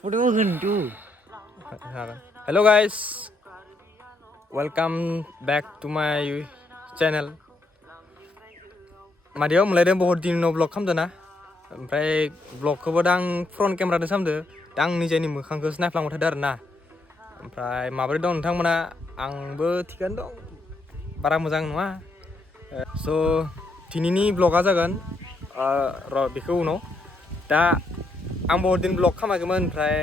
Hello guys, welcome back to my channel. Madiaw mulai बहुत दिन उनाव vlog खालामदों ना ओमफ्राय vlogखौबो दा आं front camera जों खालामदों दा आं निजेनि मोखांखौसो नायफ्लांबाय थादों आरोना ओमफ्राय माबोरै दं नोंथांमोना आंबो थिगानो दं बारा मोजां नङा so दिनैनि vlogआ जागोन र' बेखौ उनाव दा आं बहुत दिन vlog खालामाखैमोन ओमफ्राय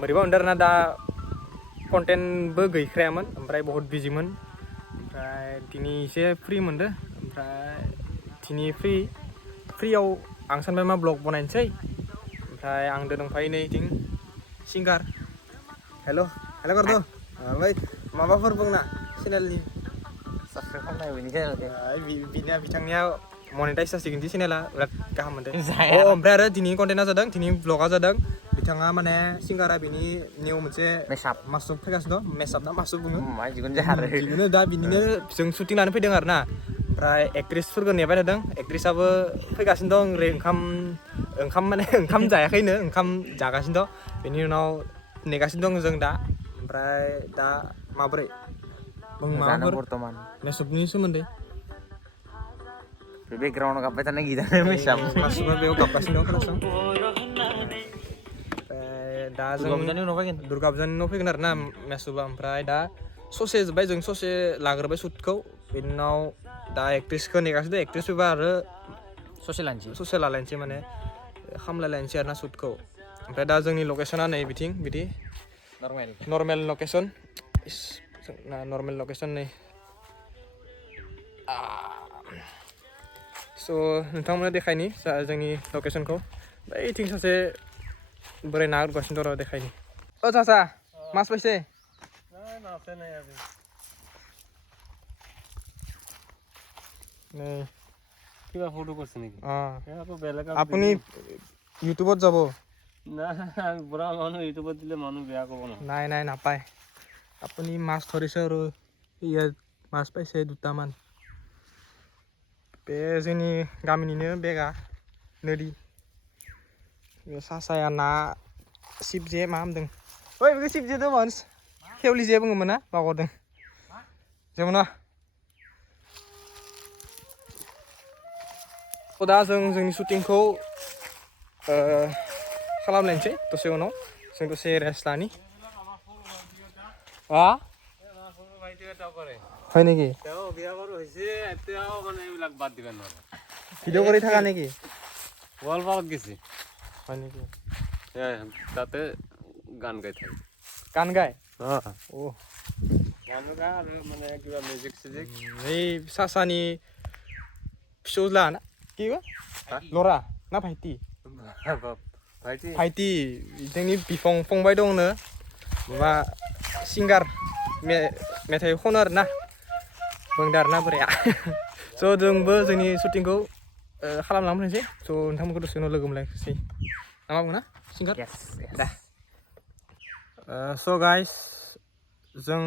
बोरैबा मोनदों आरोना दा कन्टेन्टबो गैखायामोन ओमफ्राय बहुत बिजिमोन ओमफ्राय दिनै एसे फ्रि मोनदों ओमफ्राय दिनै फ्रियाव आं सानबाय मा ब्लग बनायनोसै ओमफ्राय आं दंफायो नै इथिं सिंगार हेल' करदो ओमफ्राय माबाफोर बुंना चेनेलनि साबस्क्राइब खालामनाय बेनि चेनेलखौ बिथांनिया मनेटाइज जासिगोन दि चेनेला बिराद गाहाम मोनदों ओमफ्राय आरो दिनैनि कन्टेन्टआ जादों दिनैनि ब्लगआ जादों बिथाङा माने सिंगारा बिनि निउ मोनसे मासुब फैगासिनो दं मेसाब ना मासुब बुङो जिखुनु दा बिनिनो जों शुटिं लानो फैदों आरोना ओमफ्राय एक्ट्रेसफोरखौ नेबाय थादों एक्ट्रेसआबो फैगासिनो दं ओरै ओंखाम जायाखैनो ओंखाम जागासिनो दं बेनि उनाव नेगासिनो दं जों दा ओमफ्राय दा माबोरै माबाफोर बर्थमान मेसाबनि सोमोन्दै बेकग्राउन्डआव गाबबाय थानाय गिटार मेसाब मासुबा बेयाव गाबगासिनो दं खोनासं दा जों दुर्गा फुजानि उनाव फैगोन आरोना मेसुबा ओमफ्राय दा ससे जोब्बाय जों ससे लाग्रोबाय शुटखौ बेनि उनाव दा एक्ट्रेसखौ नेगासिनो एक्ट्रेस फैबा आरो ससे लालायनोसै माने खामलायलायनोसै आरोना शुटखौ ओमफ्राय दा जोंनि लकेसना नै बिथिं बिदि नर्मेल लकेसन नर्मेल लकेसन नै स' नोंथांमोना देखायनि जोंनि लकेसनखौ बैथिं सासे बोराय ना गुरगासिनो दं र' देखायनि चाचा माছ पाइसे नै কিবা ফটো করছে নাকি আপুনি ইউটিউবত যাব না বুঢ়া মানুহ ইউটিউবত দিলে মানুহ বেয়া ক'ব ন নাই নাপায় আপুনি মাছ ধৰিছে আৰু ইয়াত মাছ পাইছে দুটামান बे जोंनि गामिनिनो बेगा नोरि सासाया ना सिबजे मा होनदों ओइ बेखौ सिबजे दंमोन खेवलि जे बुङोमोन ना बावगारदों जेबो नङा दा जों जोंनि शुटिंखौ खालामलायनोसै दसे उनाव जों दसे रेस्ट लानि হয় নেকি ভিডিঅ' কৰি থাকা নেকি গোৱালপাৰাত গেছি হয় নেকি তাতে গান গাই থাকে গান গায় গানো গায় আৰু মানে কিবা মিউজিক চিউজিক এই চাচাनि फिसौज्ला ना কি लरा ना भाइटि भाइटि जोंनि बिफं फंबाय दंनो माबा सिंगार मेथाइ खनो आरोना बुंदों आरोना बोराया स' जोंबो जोंनि शुटिंखौ खालामलांनोसै स' नोंथांमोनखौ दसे उनाव लोगो मोनलायसै ना मा बुङो ना सिंगार दा स' गाइस जों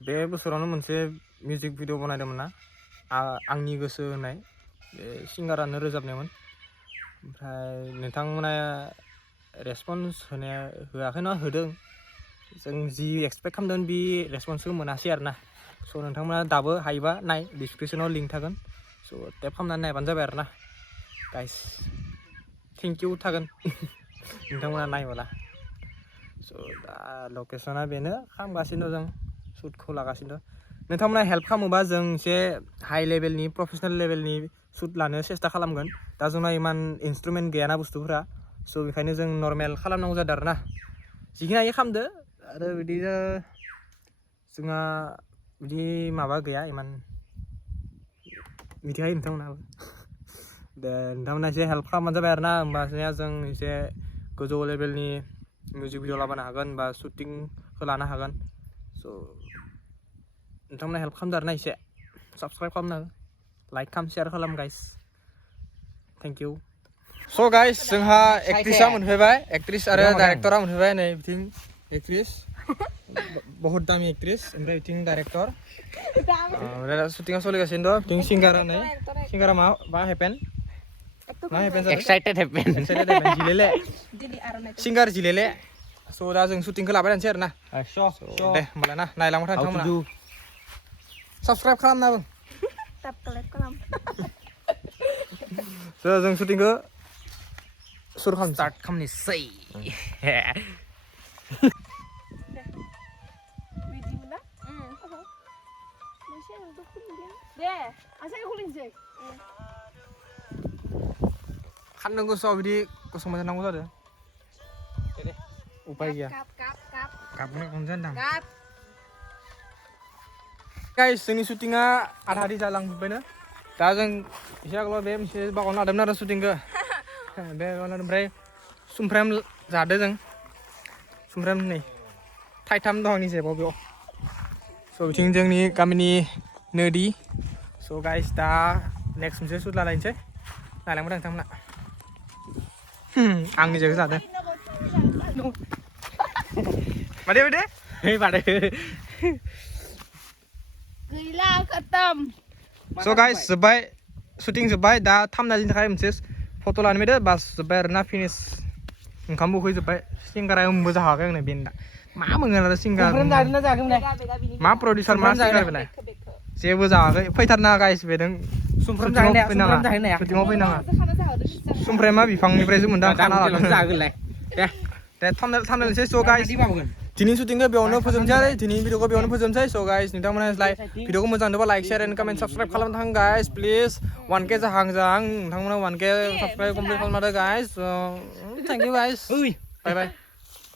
बे बोसोरावनो मोनसे मिउजिक भिडिअ बनायदोंमोन ना आंनि गोसो होनाय बे सिंगारानो रोजाबनायमोन ओमफ्राय नोंथांमोना रेसपन्स होआखैना होदों जों जि एक्सपेक्ट खालामदों बे रेसपन्सखौ मोनासै आरोना स' नोंथांमोना दाबो हायोबा नाय डिसक्रिपसनाव लिंक थागोन स' टेप खालामनानै नायबानो जाबाय आरोना गाइस थेंक इउ थागोन नोंथांमोना नायबोला स' दा लकेसना बेनो खालामगासिनो दं जों शुटखौ लागासिनो दं नोंथांमोना हेल्प खालामोबा जों एसे हाइ लेभेलनि प्रफेसनेल लेभेलनि शुट लानो सेस्था खालामगोन दा जोंना इमान इन्सट्रुमेन्ट गैयाना बुस्थुफोरा स' बेखायनो जों नर्मेल खालामनांगौ जादों आरोना जिखिनि हायो खालामदो आरो बिदिनो जोंहा बिदि माबा गैया इमान मिथिखायो नोंथांमोनाबो दे नोंथांमोना एसे हेल्प खालामबानो जाबाय आरोना होमबानिया जों एसे गोजौ लेभेलनि मिउजिक भिडिअ लाबोनो हागोन बा शुटिंखौ लानो हागोन स' नोंथांमोना हेल्प खालामदो आरोना एसे साबस्क्राइब खालामनो लाइक खालाम शेयार खालाम गाइस थेंक इउ स' गाइस जोंहा एक्ट्रिसा मोनफैबाय एक्ट्रिस आरो डाइरेक्टरा मोनफैबाय नै बिथिं एक्ट्रिस बहुत दामि एक्ट्रिस ओमफ्राय बिथिं डाइरेक्टर शुटिंआ सोलिगासिनो दं बिथिं सिंगारा नै सिंगारा मा हेपेन Nah, happen जादों Excited happen. excited happen जिलेले Jadi arana itu. सिंगार जिलेले स' दा जों शुटिंखौ लाबाय थानोसै आरो ना Show, दे होमबालाय ना नायलांबाय थानोसै How to होमबाना do? साबस्क्राइब खालामना होबो Tap kelep kolam. स' जों शुटिंखौ सुरु खालामसै Start खालामनोसै. Video na? Apa? Masih untuk kuliah. Deh, asal kuliah sih. खाननो गोसोआव बिदि गसंबाय थानांगौ जादों उपाय गैया Kap. गाबनो खनजानदां Kap. गाइस जोंनि शुटिंआ आधा जालांजोब्बायनो दा जों एसे आगोलाव बे मोनसे बागान लादोंमोन आरो शुटिंखौ बे ओमफ्राय सुमफ्राम जादों जों सुमफ्राम नै थाइथाम दं आंनि जेबाव बेयाव स' बिथिं जोंनि गामिनि नोदि स' गाइस दा नेक्स्ट मोनसे शुट लालायनोसै नायलांबाय नोंथांमोना आंनि जेखौ जादों मादे Hei pada. Gila ketem. स' गाइस जोब्बाय शुटिं जोब्बाय दा थामनायनि थाखाय मोनसे फट' लानो फैदो बास जोब्बाय आरो ना फिनिश ओंखामबो उखैजोब्बाय सिंगारा उमबो जाहाखै आंनो बेनो दा मा मोनो आरो सिंगार मा प्रडिउसार मा सिंगार बेलाय जेबो जायाखै फैथारनाङा गाइस बेदों Sumpram जाहैनाया, सुम्फ्राम जाहैनाया. शुटिङाव फैनाङा Sana sahur. सुमफ्रामा बिफांनिफ्रायसो मोनदों खाना लादों जागोन लाय. दे थामनायसै स' गाइस दिनै शुटिंखौ बेयावनो फोजोबनोसै आरो दिनैनि भिडिअखौ बेयावनो फोजोबनोसै स' गाइस नोंथांमोना भिडिअखौ मोजां नुबा like share and comment subscribe खालामनो थां गाइस प्लिज 1K जाहां नोंथांमोना 1K साबस्क्राइब कमप्लिट खालामना guys thank you guys bye bye